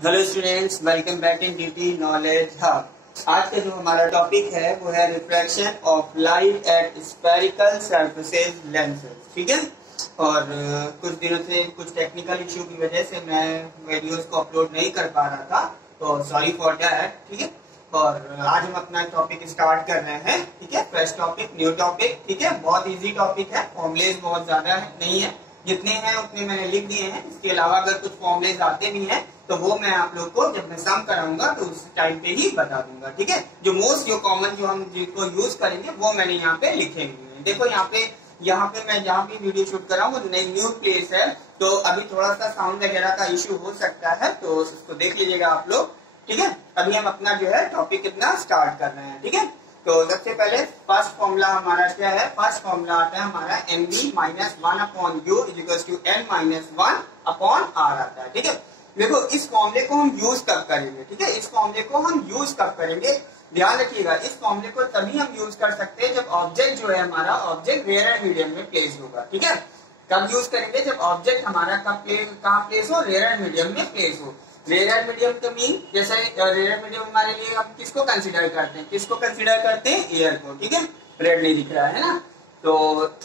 Hello students, welcome back in duty knowledge hub. आज का जो हमारा टॉपिक है वो है refraction of light at spherical surfaces lenses. ठीक है। और कुछ दिनों से कुछ टेक्निकल इश्यू की वजह से मैं वीडियोस को अपलोड नहीं कर पा रहा था, तो सॉरी फॉर दैट। ठीक है। और आज हम अपना टॉपिक स्टार्ट कर रहे हैं। ठीक है, फ्रेश टॉपिक, न्यू टॉपिक। ठीक है, बहुत इजी टॉपिक है, फॉर्मुलेज बहुत ज्यादा नहीं है, जितने हैं उतने मैंने लिख दिए हैं। इसके अलावा अगर कुछ फॉर्मुलेज आते भी हैं तो वो मैं आप लोग को जब मैं सम कराऊंगा तो उस टाइम पे ही बता दूंगा। ठीक है, जो मोस्ट जो कॉमन जो हम जिनको यूज करेंगे वो मैंने यहाँ पे लिखे हुए हैं। देखो यहाँ पे मैं जहाँ भी वीडियो शूट कर रहा हूँ वो न्यू प्लेस है, तो अभी थोड़ा सा साउंड वगैरह का इश्यू हो सकता है, तो उसको देख लीजिएगा आप लोग। ठीक है, अभी हम अपना जो है टॉपिक कितना स्टार्ट कर रहे हैं। ठीक है, तो सबसे पहले फर्स्ट फॉर्मूला हमारा क्या है? फर्स्ट फॉर्मूला आता है हमारा mv minus 1/u equals to n minus 1/r आता है। ठीक है, देखो इस फॉर्मूले को हम यूज कब करेंगे? ठीक है, इस फॉर्मूले को हम यूज कब करेंगे, ध्यान रखिएगा। इस फॉर्मूले को तभी हम यूज कर सकते हैं जब ऑब्जेक्ट जो है हमारा ऑब्जेक्ट रेयर एंड मीडियम में प्लेस होगा। ठीक है, कब यूज करेंगे? जब ऑब्जेक्ट हमारा कहाँ प्लेस हो? रेयर एंड मीडियम में प्लेस हो। रेयर एंड मीडियम का मीन, जैसे रेयर एंड मीडियम हमारे लिए हम किसको कंसीडर करते हैं? किसको कंसीडर करते हैं? एयर को। ठीक है, रेड नहीं दिख रहा है ना, तो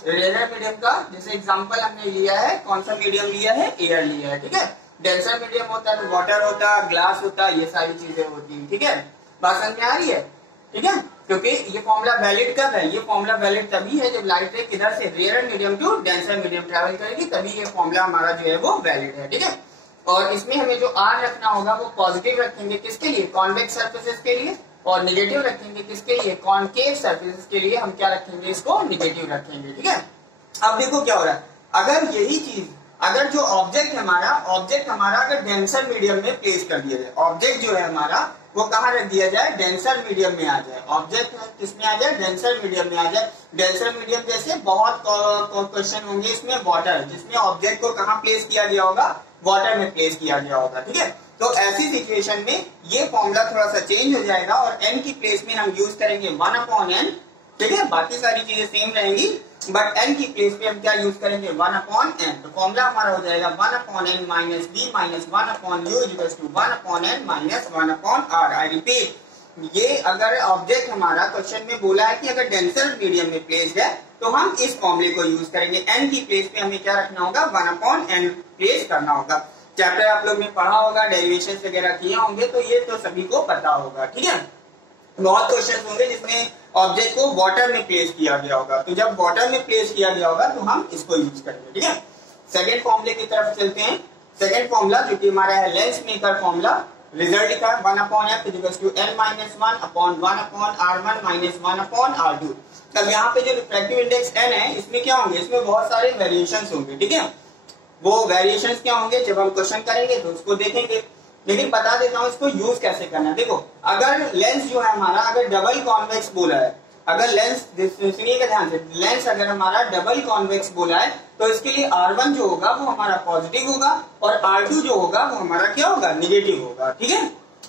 रेयर एंड मीडियम का जैसे एग्जांपल हमने लिया है, कौन सा मीडियम लिया है? एयर लिया है। ठीक है, डेंसर मीडियम होता है तो वाटर होता है, ग्लास होता है, ये सारी चीजें होती है। ठीक है, बात समझ में आ रही है? ठीक है, क्योंकि ये फॉर्मूला वैलिड कब है? ये फॉर्मूला वैलिड तभी है जब लाइट रे किधर से rare and medium to denser medium travel करेगी, तभी ये फॉर्मूला हमारा जो है वो वैलिड है। ठीक है, और इसमें हमें जो आर रखना होगा वो पॉजिटिव रखेंगे, किसके लिए? कॉन्वेक्स सरफेसेस के लिए, और नेगेटिव रखेंगे किसके लिए? कॉनकेव सरफेसेस के लिए हम क्या रखेंगे? इसको नेगेटिव रखेंगे। ठीक है, अब देखो क्या हो रहा है, अगर यही चीज, अगर जो ऑब्जेक्ट हमारा अगर डेंसर मीडियम में प्लेस कर दिया जाए, ऑब्जेक्ट जो है हमारा वो कहाँ रख दिया जाए? डेंसर मीडियम में आ जाए। ऑब्जेक्ट किसमें आ जाए? डेंसर मीडियम में आ जाए। डेंसर मीडियम जैसे बहुत क्वेश्चन होंगे इसमें, वाटर, जिसमें ऑब्जेक्ट को कहाँ प्लेस किया गया होगा? वाटर में प्लेस किया गया होगा। ठीक है, तो ऐसी सिचुएशन में ये फॉर्मूला थोड़ा सा चेंज हो जाएगा और n की प्लेस में हम यूज करेंगे 1/n। ठीक है, बाकी सारी चीजें सेम रहेंगी, बट n की प्लेस पे हम क्या यूज करेंगे? 1/n। तो फॉर्मूला हमारा हो जाएगा 1/n minus b minus 1/u equals to 1/n minus 1/r। I repeat, ये अगर ऑब्जेक्ट हमारा क्वेश्चन में बोला है कि अगर डेंसर मीडियम में प्लेस्ड है तो हम इस फॉर्मूले को यूज करेंगे। n की प्लेस पे हमें क्या रखना होगा? 1/n प्लेस करना होगा। चैप्टर आप लोग ने पढ़ा होगा, डेरिवेशन वगैरह किए होंगे, तो ये तो सभी को पता होगा। ठीक है, बहुत क्वेश्चन होंगे जिसमें ऑब्जेक्ट को वाटर में प्लेस किया गया होगा, तो जब वाटर में प्लेस किया गया होगा तो हम इसको यूज करेंगे। ठीक है, सेकेंड फॉर्मूले की तरफ चलते हैं। सेकेंड फॉर्मूला जो कि हमारा है लेंस मेकर फॉर्मूला, रिजल्ट का 1/f equals to n minus 1/1/r1 minus 1/r2। अब यहाँ पे जो रिफ्रैक्टिव इंडेक्स n है, इसमें क्या होंगे? इसमें बहुत सारे वेरिएशंस होंगे। ठीक है, वो वेरिएशंस क्या होंगे जब हम क्वेश्चन करेंगे तो उसको देखेंगे, लेकिन बता देता हूँ इसको यूज कैसे करना है। देखो, अगर लेंस जो है हमारा अगर डबल कॉन्वेक्स बोला है, अगर लेंस, सुनिएगा ध्यान से, लेंस अगर हमारा डबल कॉन्वेक्स बोला है तो इसके लिए R1 जो होगा वो हमारा पॉजिटिव होगा और R2 जो होगा वो हमारा क्या होगा? निगेटिव होगा। ठीक है,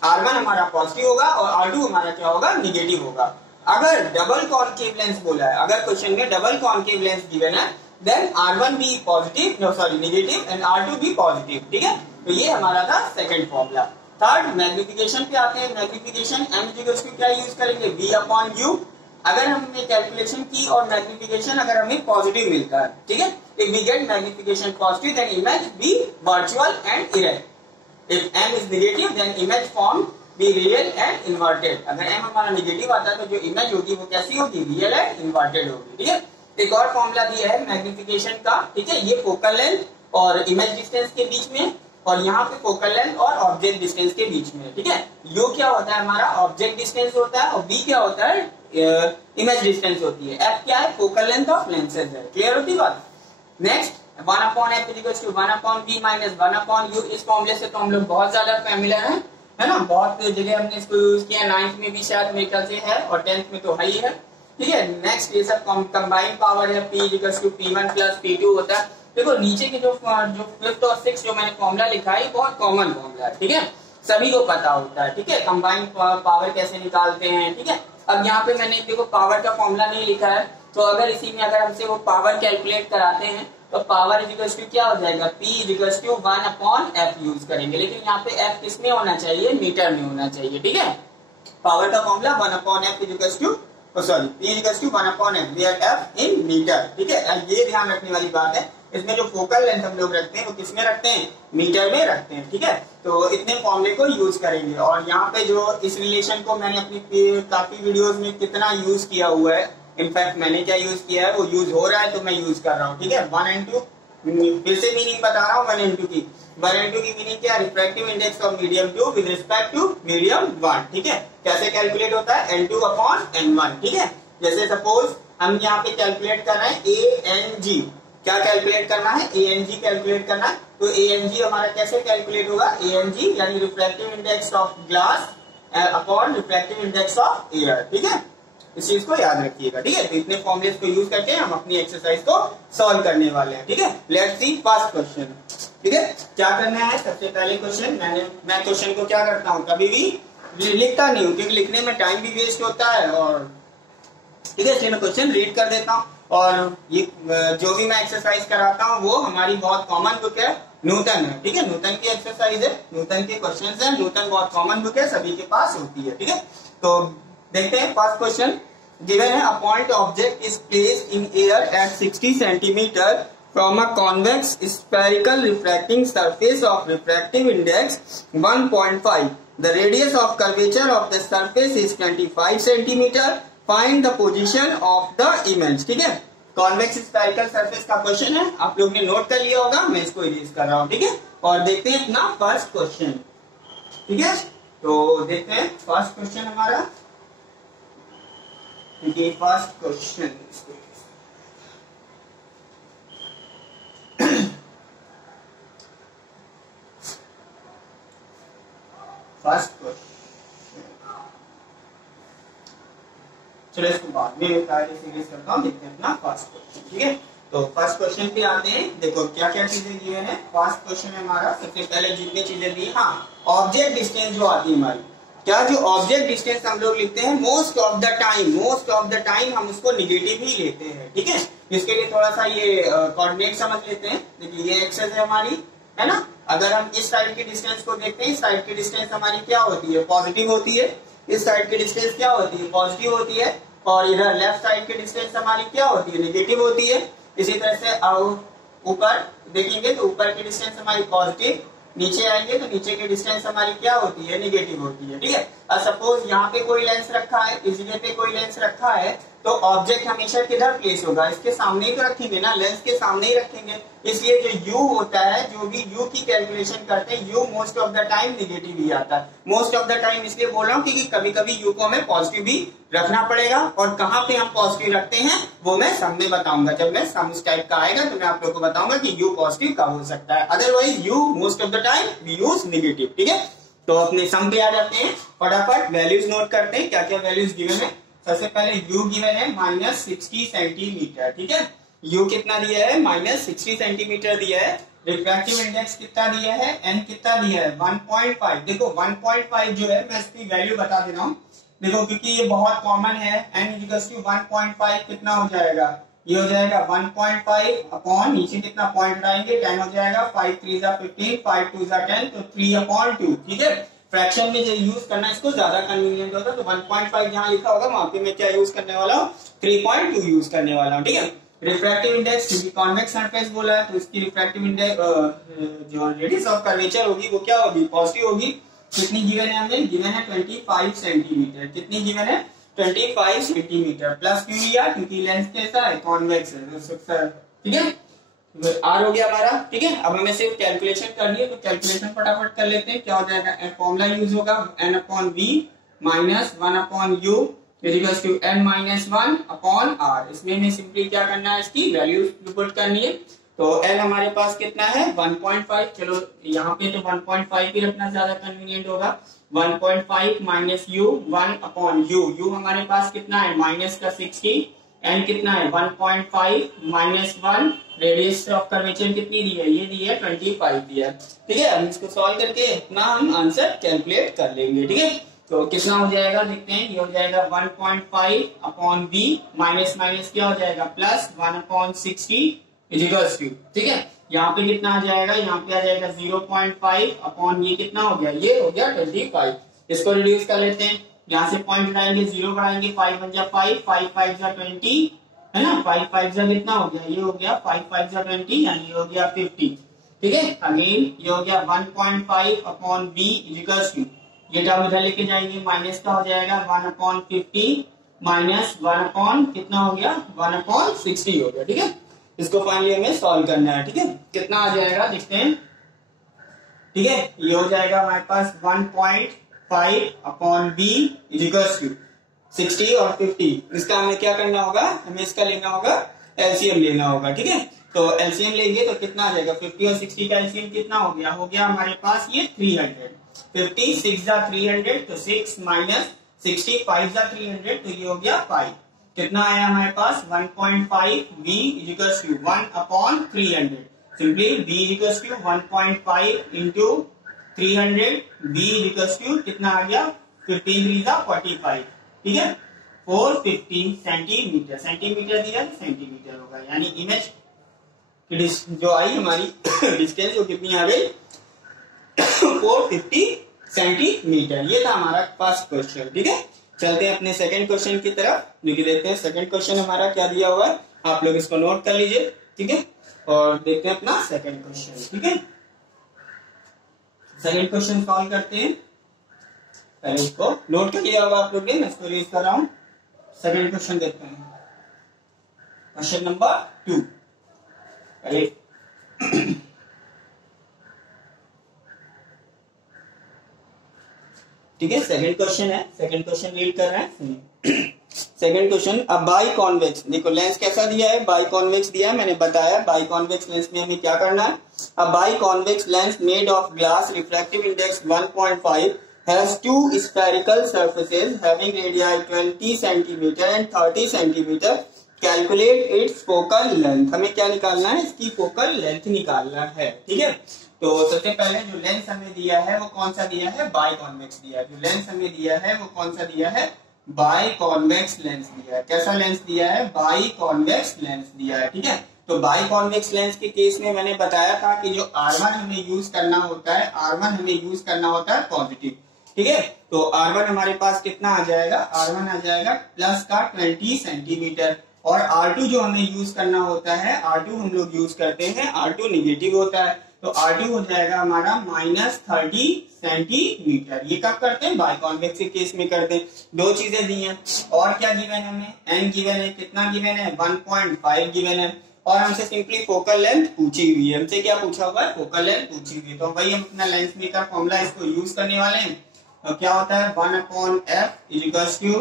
R1 हमारा पॉजिटिव होगा और R2 हमारा क्या होगा? निगेटिव होगा। अगर डबल कॉनकेव लेंस बोला है, अगर क्वेश्चन में डबल कॉनकेव लेंस गिवन है, देन R1 भी positive, no sorry negative, and R2 भी पॉजिटिव। ठीक है, तो ये हमारा था सेकंड फॉर्मूला। थर्ड, मैग्निफिकेशन पे आते हैं। मैग्निफिकेशन m इक्वल्स टू क्या यूज करेंगे? v/u। अगर हमने कैलकुलेशन की और मैग्निफिकेशन अगर हमें पॉजिटिव मिलता है, ठीक है, if we get magnification positive then image be virtual and erect. If m is negative then image form be real and inverted. अगर m हमारा नेगेटिव आता है तो जो इमेज होगी वो कैसी होगी? रियल एंड इन्वर्टेड होगी। ठीक है, एक और फॉर्मूला दिया है मैग्निफिकेशन का। ठीक है, ये फोकल लेंथ और इमेज डिस्टेंस के बीच में, और यहाँ पे फोकल लेंथ और ऑब्जेक्ट डिस्टेंस के बीच में। ठीक है, u क्या होता है? हमारा ऑब्जेक्ट डिस्टेंस होता है, और v क्या होता है? इमेज डिस्टेंस होती है। f क्या है? फोकल लेंथ ऑफ लेंसेज है। क्लियर होती बात? Next, 1/f equals to 1/b minus 1/u। इस फॉर्मूले से तो हम लोग बहुत ज्यादा फैमिलियर हैं, है ना, बहुत जगह हमने इसको यूज किया, 9th में भी शायद मेरे ख्याल से है, और 10th में तो है ही है। ठीक है, नेक्स्ट ये सब कंबाइंड पावर है, p equals to p1 plus p2 होता है। देखो नीचे के जो 5th और 6th जो मैंने फॉर्मूला लिखा है बहुत कॉमन फॉर्मूला है। ठीक है, सभी को पता होता है। ठीक है, कंबाइंड पावर कैसे निकालते हैं। ठीक है, अब यहाँ पे मैंने देखो पावर का फॉर्मूला नहीं लिखा है, तो अगर इसी में अगर हमसे वो पावर कैलकुलेट कराते हैं तो पावर इजिकल्स टू क्या हो जाएगा, P equals to 1/f use करेंगे, लेकिन यहाँ पे f किसमें होना चाहिए, मीटर में होना चाहिए, ठीक है। पावर का formula 1/f equals to sorry P equals to 1/f where f in metre, ठीक है। ये ध्यान रखने वाली बात है, इसमें जो फोकल लेंथ हम लोग रखते हैं वो किसमें रखते हैं, मीटर में रखते हैं, ठीक है। तो इतने फॉर्मूले को यूज करेंगे। और यहाँ पे जो इस रिलेशन को मैंने अपनी काफी वीडियोस में कितना यूज किया हुआ है, इनफैक्ट मैंने क्या यूज किया है वो यूज हो रहा है तो मैं यूज कर रहा हूँ, ठीक है। 1/2 फिर से मीनिंग बता रहा हूँ, 1/2 की 1/2 की मीनिंग क्या, refractive index of medium 2 with respect to medium 1, ठीक है। कैसे कैलकुलेट होता है, N2/N1, ठीक है। जैसे सपोज हम यहाँ पे कैलकुलेट कर रहे हैं ANG, क्या कैलकुलेट करना है, ANG कैलकुलेट करना है। तो ANG हमारा कैसे कैलकुलेट होगा, ANG यानी refractive index of glass upon refractive index of air, ठीक है। इस चीज को याद रखिएगा, ठीक है। तो इतने फॉर्मुलेस को यूज करके हम अपनी एक्सरसाइज को सॉल्व करने वाले हैं, ठीक है। लेट्स सी फर्स्ट क्वेश्चन, ठीक है। क्या करना है, सबसे पहले क्वेश्चन मैं क्वेश्चन को क्या करता हूँ, कभी भी लिखता नहीं हूँ क्योंकि लिखने में टाइम भी वेस्ट होता है, और ठीक है, इसलिए मैं क्वेश्चन रीड कर देता हूँ। और ये जो भी मैं एक्सरसाइज कराता हूँ वो हमारी बहुत कॉमन बुक है, न्यूटन है, ठीक है। न्यूटन की एक्सरसाइज है, न्यूटन के क्वेश्चंस है, न्यूटन बहुत कॉमन बुक है, सभी के पास होती है, ठीक है। तो देखते हैं फर्स्ट क्वेश्चन। गिवन है, a point object is placed in air at 60 centimetre from a convex spherical refracting surface of refractive index 1.5. The radius of curvature of the surface is 25 centimetre. Find the position of the image, ठीक है। Convex spherical surface का question है, आप लोग ने note कर लिया होगा, मैं इसको इरेज कर रहा हूँ, ठीक है। और देखते हैं अपना फर्स्ट क्वेश्चन, ठीक है। तो देखते हैं फर्स्ट क्वेश्चन हमारा, देखिए फर्स्ट क्वेश्चन फर्स्ट क्वेश्चन, चलो इसको बाद में सीरीज करता हूँ, देखते हैं अपना फर्स्ट क्वेश्चन, ठीक है। तो फर्स्ट क्वेश्चन पे आते हैं, देखो क्या क्या चीजें दी है। फर्स्ट क्वेश्चन में हमारा सबसे पहले जितनी चीजें दी, हाँ ऑब्जेक्ट डिस्टेंस जो आती है हमारी, क्या जो ऑब्जेक्ट डिस्टेंस हम लोग लिखते हैं मोस्ट ऑफ द टाइम हम उसको निगेटिव ही लेते हैं, ठीक है। इसके लिए थोड़ा सा ये कोऑर्डिनेट समझ लेते हैं। देखिए ये एक्सेस है हमारी, है ना। अगर हम इस साइड की डिस्टेंस को देखते हैं, इस साइड की डिस्टेंस हमारी क्या होती है, पॉजिटिव होती है। इस साइड की डिस्टेंस क्या होती है, पॉजिटिव होती है। और इधर लेफ्ट साइड की डिस्टेंस हमारी क्या होती है, नेगेटिव होती है। इसी तरह से ऊपर देखेंगे तो ऊपर की डिस्टेंस हमारी पॉजिटिव, नीचे आएंगे तो नीचे की डिस्टेंस हमारी क्या होती है, नेगेटिव होती है, ठीक है। और सपोज यहाँ पे कोई लेंस रखा है, इस जगह पे कोई लेंस रखा है, तो ऑब्जेक्ट हमेशा किधर प्लेस होगा, इसके सामने ही तो रखेंगे ना, लेंस के सामने ही रखेंगे। इसलिए जो u होता है, जो भी u की कैलकुलेशन करते हैं, u most of the time negative ही आता है। मोस्ट ऑफ द टाइम इसलिए बोल रहा हूँ क्योंकि कभी कभी u को हमें पॉजिटिव भी रखना पड़ेगा, और कहाँ पे हम पॉजिटिव रखते हैं वो मैं सम में बताऊंगा। जब मैं सम इस टाइप का आएगा तो मैं आप लोग को बताऊंगा कि u पॉजिटिव कब हो सकता है, otherwise u most of the time we use negative, ठीक है। तो अपने सम पे आ जाते हैं, फटाफट वैल्यूज नोट करते हैं, क्या क्या वैल्यूज गिवन है। सबसे पहले u गिवन है -60 सेंटीमीटर, ठीक है। u कितना दिया है, -60 सेंटीमीटर दिया है। रिफ्रैक्टिव इंडेक्स कितना दिया है, n कितना दिया है, 1.5। देखो 1.5 जो है, मैं इसकी वैल्यू बता दे रहा हूँ, देखो क्योंकि ये बहुत कॉमन है। n = 1.5 कितना हो जाएगा, ये हो जाएगा 1.5 अपॉन नीचे कितना पॉइंट उठाएंगे, 10 हो जाएगा, 5 3 = 15, 5 2 = 10, तो 3/2, ठीक है। फ्रैक्शन में जो यूज करना इसको ज्यादा कन्वीनियंट होता है, तो 1.5 जहाँ लिखा होगा वहां पे मैं क्या यूज करने वाला हूँ, 3.2 यूज करने वाला हूँ, ठीक है। रिफ्रैक्टिव इंडेक्स, क्योंकि कॉन्वेक्स सरफेस बोला है तो इसकी रिफ्रैक्टिव इंडेक्स जो रेडियस ऑफ कर्वेचर होगी वो क्या होगी, पॉजिटिव होगी। कितनी गिवन है हमें, गिवन है 25 सेंटीमीटर। कितनी गिवन है, 25 सेंटीमीटर। प्लस क्यों लिया, क्योंकि लेंस कैसा है, कॉन्वेक्स है, ठीक है। आर हो गया हमारा, ठीक है। अब हमें सिर्फ कैलकुलेशन करनी है, तो कैलकुलेशन फटाफट कर लेते हैं। क्या हो जाएगा, फॉर्मूला यूज होगा n/v - 1/u = n-1/r। इसमें हमें सिंपली क्या करना है, इसकी वैल्यू पुट करनी है। तो n हमारे पास कितना है, 1.5। चलो यहाँ पे तो 1.5 भी रखना ज्यादा कन्वीनियंट होगा। 1.5 - u 1/u, u हमारे पास कितना है, -60। n कितना है, 1.5 - 1। रेडियस ऑफ कर्वेचर कितनी दी है, ये दी है 25 दी है, ठीक है। हम इसको सॉल्व करके अपना हम आंसर कैलकुलेट कर लेंगे, ठीक है। तो कितना हो जाएगा देखते हैं, ये हो जाएगा 1.5/v माइनस क्या हो जाएगा, +1/60 इजिकल्स टू, ठीक है। यहाँ पे कितना आ जाएगा, यहाँ पे आ जाएगा 0.5 अपॉन ये कितना हो गया, ये हो गया 25। इसको रिड्यूस कर लेते हैं, यहाँ से पॉइंट हटाएंगे, 0 बढ़ाएंगे, 5 बन जा 5, 5 5 जा 20 है ना, 5 5 जा कितना हो गया, ये हो गया 5 5 जा 20 यानी ये हो गया 50, ठीक है। अगेन ये हो गया 1.5 अपॉन बी इजिकल्स टू, ये टर्म इधर लेके जाएंगे, माइनस का हो जाएगा 1/50 माइनस 1 कितना हो गया 1/60 हो गया, ठीक है। इसको फाइनली हमें सॉल्व करना है, ठीक है। कितना आ जाएगा देखते हैं, ठीक है। ये हो जाएगा हमारे पास 1.5 अपॉन बी इजिकल्स टू 60 और 50। इसका हमें क्या करना होगा, हमें इसका लेना होगा एलसीएम लेना होगा, ठीक है। तो एलसीएम लेंगे तो कितना आ जाएगा, 50 और 60 का एलसीएम कितना हो गया हमारे पास ये 300। 50 6 जा 300 तो 6 माइनस 60 5 जा 300 तो ये हो गया 5। कितना आया हमारे पास 1.5 b equals to 1/300। Simply b equals to 1.5 into 300, b equals to कितना आ गया 15 3 जा 45, ठीक है। 450 सेंटीमीटर, सेंटीमीटर दिया सेंटीमीटर होगा, यानी इमेज की जो आई हमारी डिस्टेंस वो कितनी आ गई 450 सेंटीमीटर। ये था हमारा फर्स्ट क्वेश्चन, ठीक है। चलते हैं अपने सेकंड क्वेश्चन की तरफ, जो कि देखते हैं सेकंड क्वेश्चन हमारा क्या दिया हुआ है, आप लोग इसको नोट कर लीजिए, ठीक है। और देखते हैं अपना सेकंड क्वेश्चन, ठीक है। सेकंड क्वेश्चन सॉल्व करते हैं, पहले इसको नोट कर लिया होगा आप लोग ने, मैं इसको रीड कर रहा हूं। सेकंड क्वेश्चन देखते हैं, क्वेश्चन नंबर 2। ठीक है, सेकंड क्वेश्चन है, सेकंड क्वेश्चन रीड कर रहे हैं। सेकंड क्वेश्चन, अब बाई कॉन्वेक्स, देखो लेंस कैसा दिया है, बाई कॉन्वेक्स दिया है, मैंने बताया बाई कॉन्वेक्स लेंस में हमें क्या करना है। अब by convex lens made of glass refractive index 1.5 has two spherical surfaces having radii 20 cm and 30 cm. Calculate its focal length। हमें क्या निकालना है, इसकी फोकल लेंथ निकालना है, ठीक है। तो सबसे पहले जो लेंस हमें दिया है वो कौन सा दिया है, बाई कॉन्वेक्स दिया है। जो लेंस हमें दिया है वो कौन सा दिया है, बाई कॉन्वेक्स लेंस दिया है। कैसा लेंस दिया है, बाई कॉन्वेक्स लेंस दिया है, ठीक है। तो बाई कॉन्वेक्स लेंस के केस में मैंने बताया था कि जो R1 हमें यूज करना होता है, R1 हमें यूज करना होता है पॉजिटिव, ठीक है। तो R1 हमारे पास कितना आ जाएगा, R1 आ जाएगा प्लस का 20 सेंटीमीटर, और R2 जो हमें यूज करना होता है, R2 हम लोग यूज करते हैं, R2 निगेटिव होता है, तो R2 हो जाएगा हमारा -30 सेंटीमीटर। ये कब करते हैं, बाई कॉन्वेक्स के केस में करते हैं। दो चीजें दी हैं, और क्या गिवन है हमें, n गिवन है, कितना गिवन है 1.5 गिवन है, और हमसे सिंपली फोकल लेंथ पूछी हुई है। हमसे क्या पूछा हुआ है, फोकल लेंथ पूछी हुई है। तो वही हम अपना लेंस मेकर फॉर्मूला इसको यूज करने वाले हैं। तो क्या होता है 1/f equals to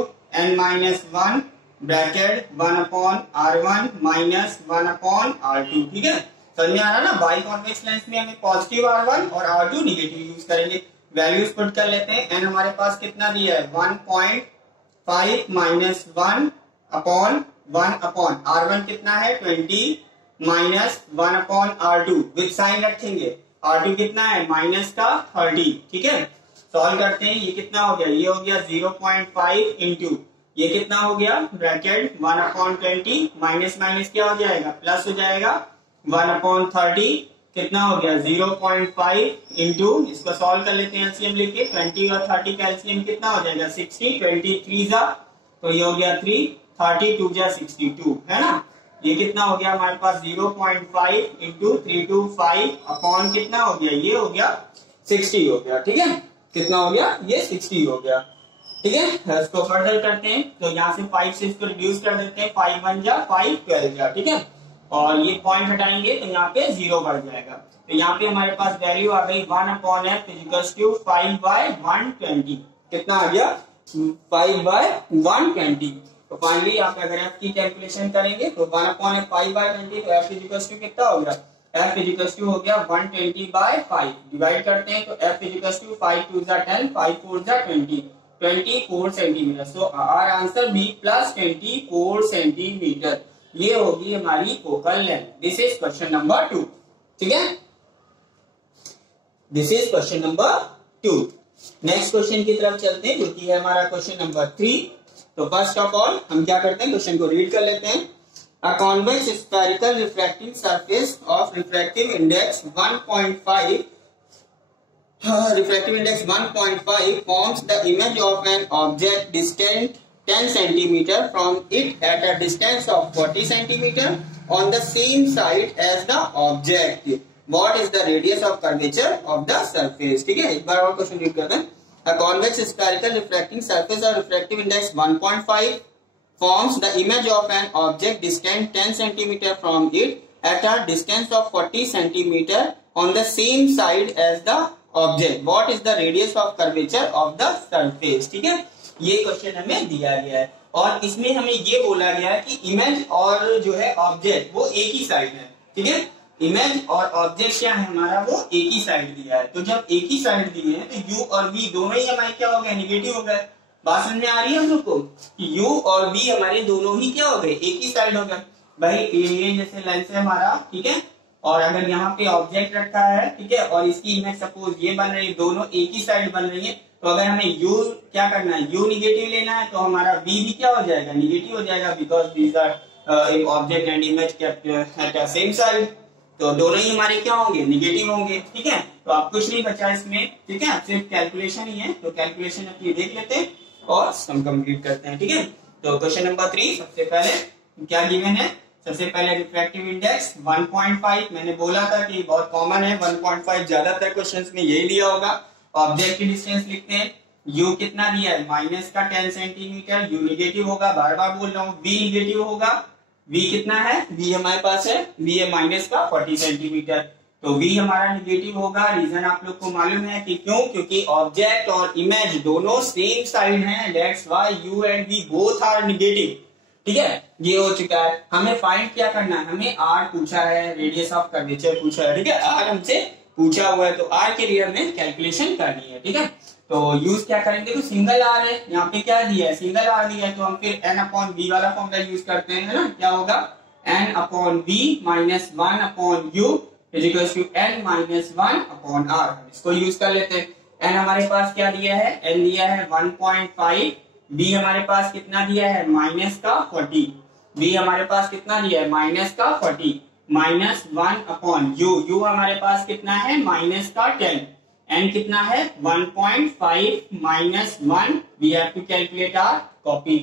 n-1 bracket 1/r1 minus 1/r2, ठीक है। समझ में आ रहा ना, बाई कॉन्वेक्स लेंस में हमें पॉजिटिव R1 और R2 निगेटिव यूज करेंगे। वैल्यूज पुट कर लेते हैं, n हमारे पास कितना दिया है 1.5 माइनस 1/1 R1 कितना है 20 माइनस 1/R2 विद साइन रखेंगे, R2 कितना है माइनस का 30, ठीक है। सॉल्व करते हैं, ये कितना हो गया, ये हो गया 0.5 इंटू ये कितना हो गया ब्रैकेट 1/20 माइनस माइनस क्या हो जाएगा प्लस हो जाएगा 1/30 कितना हो गया 0.5 इंटू, इसको सॉल्व कर लेते हैं एलसीएम लेके, 20 और 30 का एलसीएम कितना हो जाएगा 60, 23 जा तो ये हो गया 3, 32 जा 62 है ना। ये कितना हो गया हमारे पास 0.5 इंटू 325 अपॉन कितना हो गया, ये हो गया 60 हो गया, ठीक है। कितना हो गया, ये 60 हो गया, ठीक है। इसको फर्दर करते हैं, तो यहाँ से 5 से इसको रिड्यूस कर देते हैं, 5 1 जा 5 12 जा, ठीक है। और ये पॉइंट हटाएंगे तो यहाँ पे 0 बढ़ जाएगा, तो यहाँ पे हमारे पास वैल्यू आ गई 1/f इक्वल्स टू 5/120। कितना आ गया 5/120। तो फाइनली यहाँ पे अगर f की कैलकुलेशन करेंगे तो 1/f 5/20 तो f इक्वल्स टू कितना हो गया, f इक्वल्स टू हो गया 120/5। डिवाइड करते हैं तो f इक्वल्स टू 5 2 जा 10 5 4 जा 24 centimetre. So our answer be +24 centimetre. ये होगी हमारी focal length. This is question number 2, ठीक है। This is question number 2। Next question की तरफ चलते हैं, जो कि है हमारा क्वेश्चन नंबर 3। तो फर्स्ट ऑफ ऑल हम क्या करते हैं, क्वेश्चन को रीड कर लेते हैं। A convex spherical refracting surface of refractive index 1.5 forms the image of an object distant 10 centimeter from it at a distance of 40 centimeter on the same side as the object. What is the radius of curvature of the surface? ठीक है, एक बार और question read करते हैं. A convex spherical refracting surface of refractive index 1.5 forms the image of an object distant 10 centimeter from it at a distance of 40 centimeter on the same side as the object. What is the radius of curvature of the surface? ठीक है, ये question हमें दिया गया है और इसमें हमें ये बोला गया है कि इमेज और जो है ऑब्जेक्ट वो एक ही साइड है. ठीक है, इमेज और ऑब्जेक्ट क्या है हमारा, वो एक ही साइड दिया है. तो जब एक ही साइड दिए हैं तो u और v दोनों ही हमारे क्या हो गए, निगेटिव हो गए. बात समझ में आ रही है हम लोग को कि u और v हमारे दोनों ही क्या हो गए, एक ही साइड हो गए. भाई ये जैसे लेंस है हमारा, ठीक है, और अगर यहाँ पे ऑब्जेक्ट रखा है, ठीक है, और इसकी इमेज सपोज ये बन रही है, दोनों एक ही साइड बन रही है. तो अगर हमें u क्या करना है, u निगेटिव लेना है, तो हमारा v भी क्या हो जाएगा, निगेटिव हो जाएगा, because these are object and image at the same side. तो दोनों ही हमारे क्या होंगे, निगेटिव होंगे. ठीक है, तो आप कुछ नहीं बचा इसमें. ठीक है, सिर्फ कैलकुलेशन ही है. तो कैलकुलेशन अपनी देख लेते हैं और सम कंप्लीट करते हैं. ठीक है, तो क्वेश्चन नंबर 3 सबसे पहले क्या गिवन है. सबसे पहले रिफ्रैक्टिव इंडेक्स 1.5. मैंने बोला था कि बहुत कॉमन है 1.5, ज्यादातर क्वेश्चंस में यही दिया होगा. ऑब्जेक्ट की डिस्टेंस लिखते हैं. u कितना दिया है, माइनस का 10 सेंटीमीटर. u निगेटिव होगा, बार बार बोल रहा हूँ. v निगेटिव होगा. v कितना है, v हमारे पास है, v है माइनस का 40 सेंटीमीटर. तो v हमारा निगेटिव होगा. रीजन आप लोग को मालूम है कि क्यों, क्योंकि ऑब्जेक्ट और इमेज दोनों सेम साइड हैं. That's why u and v both are negative. ठीक है, ये हो चुका है. हमें फाइंड क्या करना है, हमें r पूछा है, रेडियस ऑफ कर्वेचर पूछा है. ठीक है, r हमसे पूछा हुआ है, तो r के लिए हमें कैलकुलेशन करनी है. ठीक है, तो यूज क्या करेंगे, तो सिंगल r है, यहाँ पे क्या दिया है, सिंगल r दिया है, तो हम फिर n अपॉन v वाला फॉर्मूला यूज करते हैं, है ना. क्या होगा, n upon v minus 1 upon u is equal to n minus 1 upon r. हम इसको यूज कर लेते हैं. n हमारे पास क्या दिया है, n दिया है 1.5. v हमारे पास कितना दिया है, माइनस का 40. v हमारे पास कितना दिया है, माइनस का 40. माइनस 1 अपॉन u, u हमारे पास कितना है, माइनस का 10. n कितना है, 1.5 minus 1. We have to calculate R, copy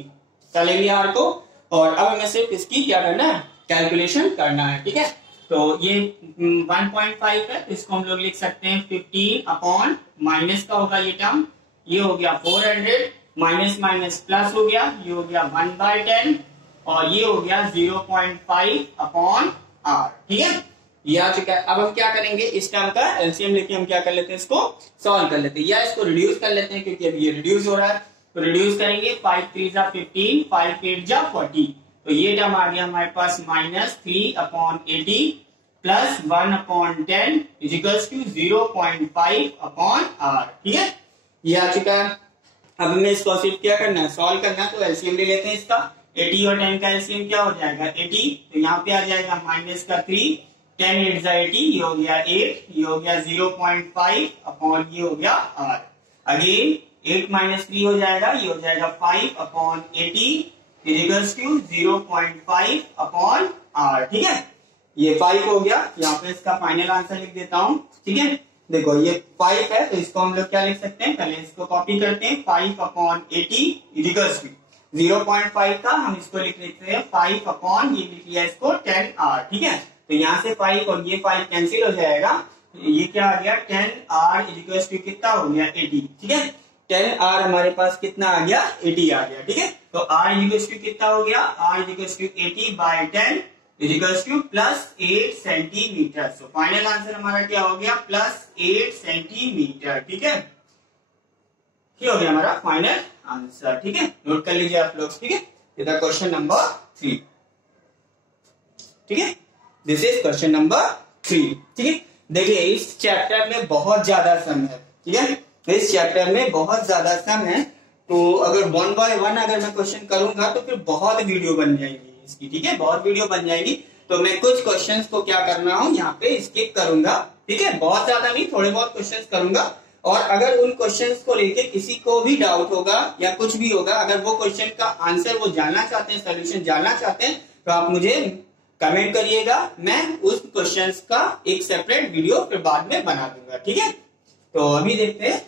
कर लेंगे आर को, और अब हमें सिर्फ इसकी क्या करना है, कैलकुलेशन करना है. ठीक है, तो ये 1.5 है, तो इसको हम लोग लिख सकते हैं 15 अपॉन माइनस का होगा ये टर्म, ये हो गया 400, माइनस माइनस प्लस हो गया, ये हो गया 1/10, और ये हो गया 0.5 अपॉन r. ठीक है, ये आ चुका है. अब हम क्या करेंगे, इस टर्म का एलसीएम लेके हम क्या कर लेते हैं, इसको सॉल्व कर लेते हैं, या इसको रिड्यूस कर लेते हैं, क्योंकि अभी ये रिड्यूस हो रहा है. तो रिड्यूस करेंगे, 5 3 जा 15, 5 8 जा 40. तो ये टर्म आ गया हमारे पास minus 3 upon 80 plus 1 upon 10 is equal to 0.5 upon r. ठीक है, ये आ चुका है. अब हमें इसको सिर्फ क्या करना है, सॉल्व करना है. तो एलसीएम ले लेते हैं इसका. 80 और 10 का एलसीएम क्या हो जाएगा, 80. तो यहाँ पे आ जाएगा माइनस का 3, 10 8 जा 80, ये हो गया 8, ये हो गया 0.5 अपॉन ये हो गया r. अगेन 8 माइनस 3 हो जाएगा, ये हो जाएगा 5 upon 80 equals to 0.5 upon r. ठीक है, ये 5 हो गया. यहाँ पे इसका फाइनल आंसर लिख देता हूँ. ठीक है, देखो ये 5 है, तो इसको हम लोग क्या लिख सकते हैं, पहले इसको कॉपी करते हैं. 5 अपॉन 80 इक्वल्स टू 0.5 का हम इसको लिख लेते हैं 5 अपॉन, ये लिख लिया इसको 10r. ठीक है, तो यहाँ से 5 और ये 5 कैंसिल हो जाएगा. ये क्या आ गया, 10r इक्वल्स टू कितना हो गया, 80. ठीक है, 10r हमारे पास कितना आ गया, 80 आ गया. ठीक है, तो r इक्वल्स टू कितना हो गया, r equals to 80/10 equals to plus 8 centimetre. So final answer हमारा क्या हो गया, प्लस 8 सेंटीमीटर. ठीक है, ये हो गया हमारा फाइनल आंसर. ठीक है, नोट कर लीजिए आप लोग. ठीक है, ये था क्वेश्चन नंबर 3. ठीक है, दिस इज क्वेश्चन नंबर 3. ठीक है, देखिए इस चैप्टर में बहुत ज्यादा सम है. ठीक है, इस चैप्टर में बहुत ज्यादा सम है. तो अगर 1 बाय 1 अगर मैं क्वेश्चन करूंगा तो फिर बहुत वीडियो बन जाएगी इसकी. ठीक है, बहुत वीडियो बन जाएगी. तो मैं कुछ क्वेश्चंस को क्या करना हूं, यहाँ पे स्किप करूंगा. ठीक है, बहुत ज्यादा नहीं, थोड़े बहुत क्वेश्चंस करूंगा. और अगर उन क्वेश्चंस को लेके किसी को भी डाउट होगा या कुछ भी होगा, अगर वो क्वेश्चन का आंसर वो जानना चाहते हैं, सोल्यूशन जानना चाहते हैं, तो आप मुझे कमेंट करिएगा, मैं उस क्वेश्चंस का एक सेपरेट वीडियो फिर बाद में बना दूंगा। ठीक है, तो अभी देखते हैं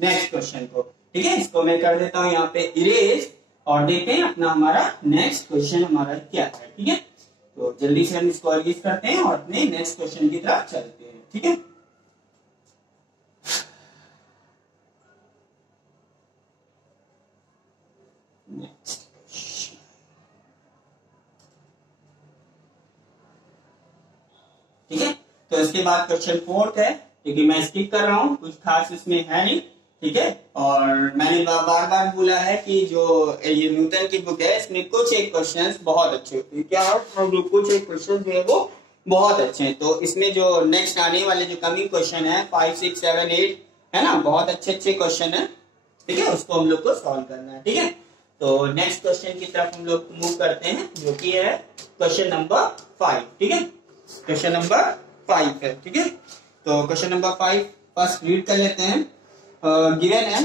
नेक्स्ट क्वेश्चन को। ठीक है, इसको मैं कर देता हूं यहाँ पे इरेज और देखते हैं अपना हमारा नेक्स्ट क्वेश्चन हमारा क्या है। ठीक है, तो जल्दी से हम इसको इरेज करते हैं और अपने नेक्स्ट क्वेश्चन की तरफ चलते हैं। ठीक है, ठीक है, तो इसके बाद क्वेश्चन 4 है, क्योंकि मैं स्किप कर रहा हूं, कुछ खास इसमें है नहीं। ठीक है, और मैंने बार बार बोला है कि जो ये न्यूटन की बुक है इसमें कुछ एक क्वेश्चंस बहुत अच्छे होते हैं। क्या है, कुछ एक क्वेश्चन जो है वो बहुत अच्छे हैं। तो इसमें जो नेक्स्ट आने वाले जो कमिंग क्वेश्चन है 5, 6, 7, 8 है ना, बहुत अच्छे क्वेश्चन है। ठीक है, उसको हम लोग को सॉल्व करना है। ठीक है, तो नेक्स्ट क्वेश्चन की तरफ हम लोग मूव करते हैं, जो कि है क्वेश्चन नंबर 5। ठीक है, क्वेश्चन नंबर 5 है। ठीक है, तो क्वेश्चन नंबर 5 फर्स्ट रीड कर लेते हैं। गिवन है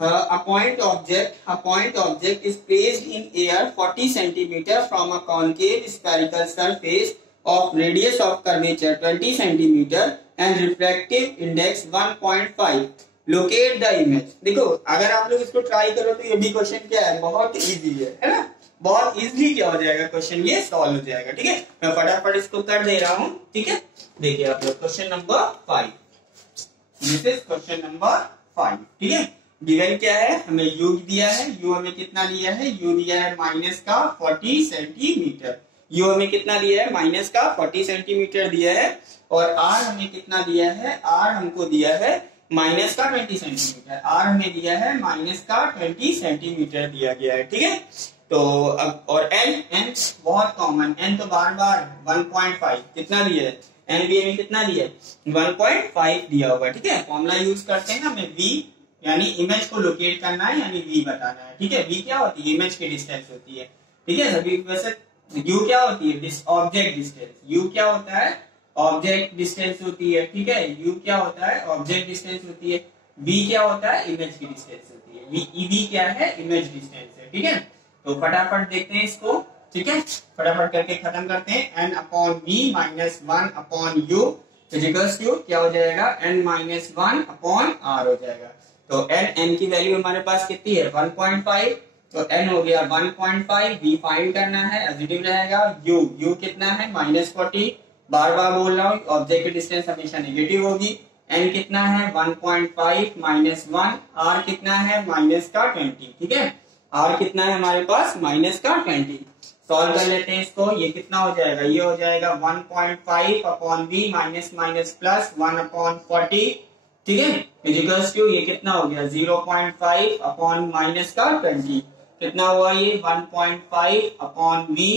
a point object is placed in air 40 centimeter from a concave spherical surface of radius of curvature 20 centimeter and refractive index 1.5. Locate the image. देखो, अगर आप लोग इसको ट्राई करो तो ये भी क्वेश्चन क्या है, बहुत इजी है ना, बहुत इजीली क्या हो जाएगा क्वेश्चन, ये सॉल्व हो जाएगा। ठीक है, मैं फटाफट इसको कर दे रहा हूं। ठीक है, देखिए आप लोग question number 5, this is question number 5। ठीक है, गिवन क्या है, हमें u दिया है, u हमें कितना लिया है, u दिया है माइनस का 40 सेंटीमीटर, u हमें कितना दिया है, माइनस का 40 सेंटीमीटर दिया है, और r हमें कितना दिया है, r हमको दिया है माइनस का 20 सेंटीमीटर, r हमें दिया है माइनस का 20 सेंटीमीटर दिया गया है। ठीक है, तो अब और n बहुत कॉमन, n तो बार 1.5 कितना दिया है, एन बी हमें कितना दिया है 1.5 दिया होगा। ठीक है, फॉर्मूला यूज करते हैं, हमें v यानी इमेज को लोकेट करना है, यानी v बताना है। ठीक है, v क्या होती है, इमेज की डिस्टेंस होती है। ठीक है, सभी वैसे u क्या होती है, ऑब्जेक्ट डिस्टेंस, u क्या होता है, ऑब्जेक्ट डिस्टेंस होती है। ठीक है, u क्या होता है, ऑब्जेक्ट डिस्टेंस होती है, v क्या होता है, इमेज की डिस्टेंस होती है, v क्या है, इमेज डिस्टेंस है। ठीक है, तो फटाफट देखते हैं इसको। ठीक है, फटाफट करके खत्म करते हैं। n upon v minus 1 upon u equals to क्या हो जाएगा, n माइनस 1 अपॉन r हो जाएगा। तो n की वैल्यू हमारे पास कितनी है 1.5, तो n हो गया 1.5, v फाइंड करना है, पॉजिटिव रहेगा, u कितना है -40, बार बोल रहा हूँ, ऑब्जेक्ट की डिस्टेंस हमेशा नेगेटिव होगी, n कितना है 1.5 माइनस 1, r कितना है माइनस का 20। ठीक है, r कितना है हमारे पास माइनस का 20। सॉल्व कर लेते हैं इसको, ये कितना हो जाएगा, ये हो जाएगा 1.5 upon v minus minus plus 1 upon 40। ठीक है, इक्वल्स टू ये कितना हो गया 0.5 अपॉन माइनस का 20, कितना हुआ ये 1.5 upon v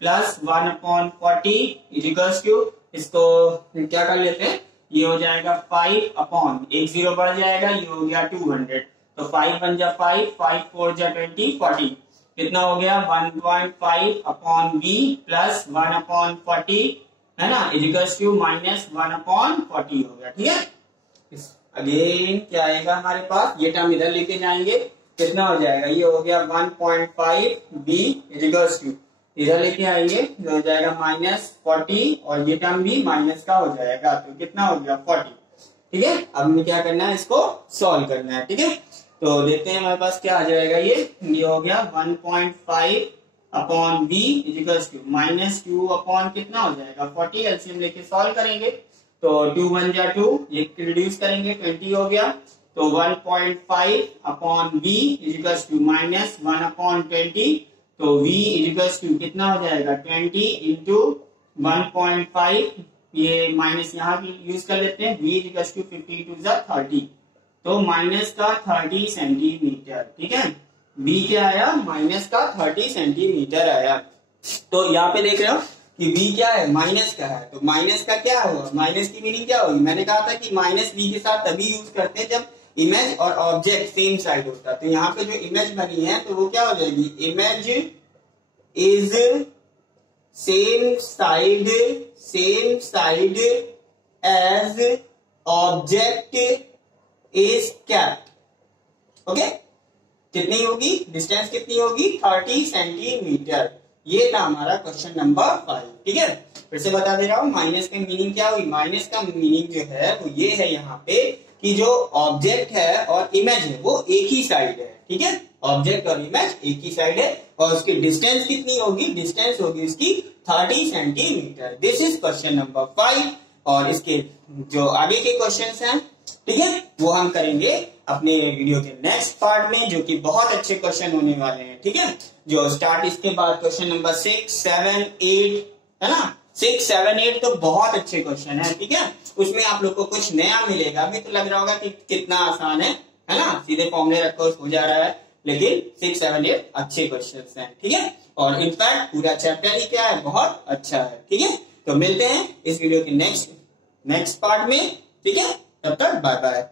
plus 1 upon 40 equals to, इसको क्या कर लेते हैं, ये हो जाएगा 5 अपॉन, एक 0 बढ़ जाएगा, ये हो गया 200, तो 5 बन जा 5, 5 4 जा 20, 40, कितना हो गया 1.5 अपॉन v प्लस 1 अपॉन 40 है ना, इक्वल्स टू माइनस 1 अपॉन 40 हो गया। ठीक है, अगेन क्या आएगा हमारे पास, ये टर्म इधर लेके जाएंगे, कितना हो जाएगा, ये हो गया 1.5 v इक्वल्स टू, इधर लेके आएंगे जो हो जाएगा -40, और ये टर्म भी माइनस का हो जाएगा, तो कितना हो गया 40। ठीक है, अब हमें क्या करना है, इसको सॉल्व करना है। ठीक है, तो देखते हैं हमारे पास क्या आ जाएगा, ये हो गया 1.5 upon v equals to minus 2 upon कितना हो जाएगा 40, एलसीएम लेके सॉल्व करेंगे, तो 2 1 जा 2, ये रिड्यूस करेंगे 20 हो गया, तो 1.5 upon v equals to minus 1 upon 20, तो v इक्वल्स टू कितना हो जाएगा 20 इंटू 1.5, ये माइनस यहाँ भी यूज कर लेते हैं, v इक्वल्स टू 50 टू 30, तो माइनस का 30 सेंटीमीटर। ठीक है, b क्या आया, माइनस का 30 सेंटीमीटर आया। तो यहाँ पे देख रहे हो कि b क्या है, माइनस का है, तो माइनस का क्या हुआ, माइनस की मीनिंग क्या होगी, मैंने कहा था कि माइनस b के साथ तभी यूज करते हैं जब इमेज और ऑब्जेक्ट सेम साइड होता है। तो यहाँ पे जो इमेज बनी है तो वो क्या हो जाएगी, image is same side as object is kept. Okay, कितनी होगी डिस्टेंस, कितनी होगी 30 सेंटीमीटर, ये था हमारा क्वेश्चन नंबर 5। ठीक है, फिर से बता दे रहा हूँ माइनस का मीनिंग क्या हुई। माइनस का मीनिंग जो है वो ये है यहाँ पे कि जो ऑब्जेक्ट है और इमेज है वो एक ही साइड है। ठीक है, ऑब्जेक्ट और इमेज एक ही साइड है और उसकी डिस्टेंस कितनी होगी, डिस्टेंस होगी उसकी 30 centimetre. This is question number 5। और इसके जो आगे के क्वेश्चंस हैं, ठीक है, वो हम करेंगे अपने वीडियो के नेक्स्ट पार्ट में, जो कि बहुत अच्छे क्वेश्चन होने वाले हैं। ठीक है, जो स्टार्ट इसके बाद क्वेश्चन नंबर 6, 7, 8 है ना। 6, 7, 8 तो बहुत अच्छे क्वेश्चन है। ठीक है, उसमें आप लोग को कुछ नया मिलेगा। अभी तो लग रहा होगा कि कितना आसान है ना, सीधे फॉर्मूले रखो हो जा रहा है, लेकिन 6, 7, 8 अच्छे क्वेश्चन हैं। ठीक है, और इनफैक्ट पूरा चैप्टर ही क्या है, बहुत अच्छा है। ठीक है, तो मिलते हैं इस वीडियो के नेक्स्ट पार्ट में। ठीक है, तब तक बाय बाय।